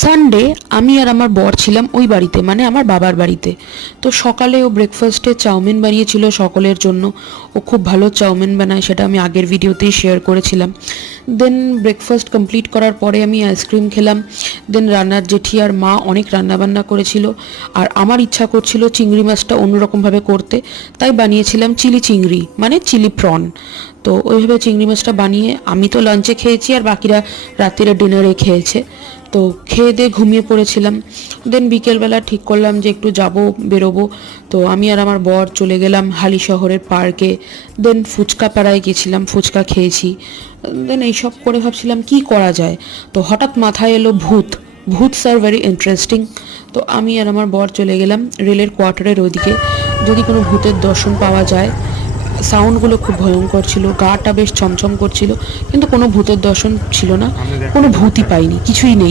Sunday আমি আর আমার বর ছিলাম ওই বাড়িতে, মানে আমার বাবার বাড়িতে। তো সকালে ও ব্রেকফাস্টে চাউমিন বানিয়েছিল সকলের জন্য। ও খুব ভালো চাউমিন বানায়, সেটা আমি আগের ভিডিওতেই শেয়ার করেছিলাম। দেন ব্রেকফাস্ট কমপ্লিট করার পরে আমি আইসক্রিম খেলাম। দেন রান্নার জেঠি আর মা অনেক রান্নাবান্না করেছিল, আর আমার ইচ্ছা করছিল চিংড়ি মাছটা অন্যরকমভাবে করতে, তাই বানিয়েছিলাম চিলি চিংড়ি, মানে চিলি প্রন। তো ওইভাবে চিংড়ি মাছটা বানিয়ে আমি তো লাঞ্চে খেয়েছি, আর বাকিরা রাত্রিরে ডিনারে খেয়েছে। তো খেয়ে দিয়ে ঘুমিয়ে পড়েছিলাম। দেন বিকেলবেলা ঠিক করলাম যে একটু বেরোবো। তো আমি আর আমার বর চলে গেলাম হালি শহরের পার্কে। দেন ফুচকা পাড়ায় গেছিলাম, ফুচকা খেয়েছি। দেন এইসব করে ভাবছিলাম কি করা যায়। তো হঠাৎ মাথায় এলো ভূত। ভূতস আর ভেরি ইন্টারেস্টিং। তো আমি আর আমার বর চলে গেলাম রেলের কোয়ার্টারের ওইদিকে, যদি কোনো ভূতের দর্শন পাওয়া যায়। সাউন্ডগুলো খুব ভয়ঙ্কর ছিল, গাটা বেশ ছমছম করছিল, কিন্তু কোনো ভূতের দর্শন ছিল না, কোনো ভূতই পাইনি, কিছুই নেই।